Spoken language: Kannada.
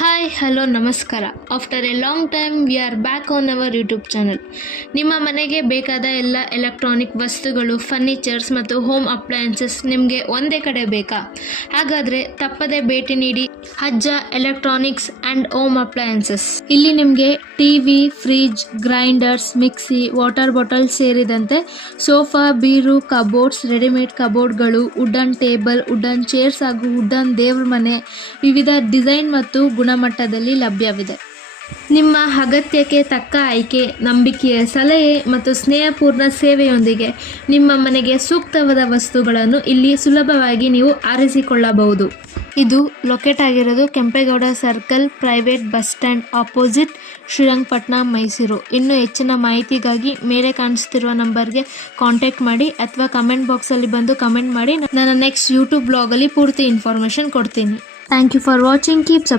ಹಾಯ್ ಹಲೋ ನಮಸ್ಕಾರ. After A long time we are back on our YouTube channel. ನಿಮ್ಮ ಮನೆಗೆ ಬೇಕಾದ ಎಲ್ಲ ಎಲೆಕ್ಟ್ರಾನಿಕ್ ವಸ್ತುಗಳು, ಫರ್ನಿಚರ್ಸ್ ಮತ್ತು ಹೋಮ್ ಅಪ್ಲಯನ್ಸಸ್ ನಿಮಗೆ ಒಂದೇ ಕಡೆ ಬೇಕಾ? ಹಾಗಾದರೆ ತಪ್ಪದೆ ಭೇಟಿ ನೀಡಿ ಅಜ್ಜ ಎಲೆಕ್ಟ್ರಾನಿಕ್ಸ್ ಆ್ಯಂಡ್ ಹೋಮ್ ಅಪ್ಲಯನ್ಸಸ್. ಇಲ್ಲಿ ನಿಮಗೆ TV, fridge, grinders, mixie, water bottle ಸೇರಿದಂತೆ ಸೋಫಾ, ಬೀರು, ಕಬೋರ್ಡ್ಸ್, ರೆಡಿಮೇಡ್ ಕಬೋರ್ಡ್ಗಳು, ವುಡನ್ ಟೇಬಲ್, ವುಡನ್ ಚೇರ್ಸ್ ಹಾಗೂ ವುಡನ್ ದೇವ್ರ ಮನೆ ವಿವಿಧ ಡಿಸೈನ್ ಮತ್ತು ಗುಣಮಟ್ಟದಲ್ಲಿ ಲಭ್ಯವಿದೆ. ನಿಮ್ಮ ಅಗತ್ಯಕ್ಕೆ ತಕ್ಕ ಆಯ್ಕೆ, ನಂಬಿಕೆಯ ಸಲಹೆ ಮತ್ತು ಸ್ನೇಹಪೂರ್ಣ ಸೇವೆಯೊಂದಿಗೆ ನಿಮ್ಮ ಮನೆಗೆ ಸೂಕ್ತವಾದ ವಸ್ತುಗಳನ್ನು ಇಲ್ಲಿ ಸುಲಭವಾಗಿ ನೀವು ಆರಿಸಿಕೊಳ್ಳಬಹುದು. ಇದು ಲೊಕೇಟ್ ಆಗಿರೋದು Kempegowda circle, private bus stand opposite, Srirangapatna, Mysuru. ಇನ್ನೂ ಹೆಚ್ಚಿನ ಮಾಹಿತಿಗಾಗಿ ಮೇಲೆ ಕಾಣಿಸ್ತಿರುವ ನಂಬರ್ಗೆ ಕಾಂಟ್ಯಾಕ್ಟ್ ಮಾಡಿ ಅಥವಾ ಕಮೆಂಟ್ ಬಾಕ್ಸಲ್ಲಿ ಬಂದು ಕಮೆಂಟ್ ಮಾಡಿ. ನನ್ನ ನೆಕ್ಸ್ಟ್ ಯೂಟ್ಯೂಬ್ ಬ್ಲಾಗಲ್ಲಿ ಪೂರ್ತಿ ಇನ್ಫಾರ್ಮೇಷನ್ ಕೊಡ್ತೀನಿ. Thank you for watching. Keep ಸಪ್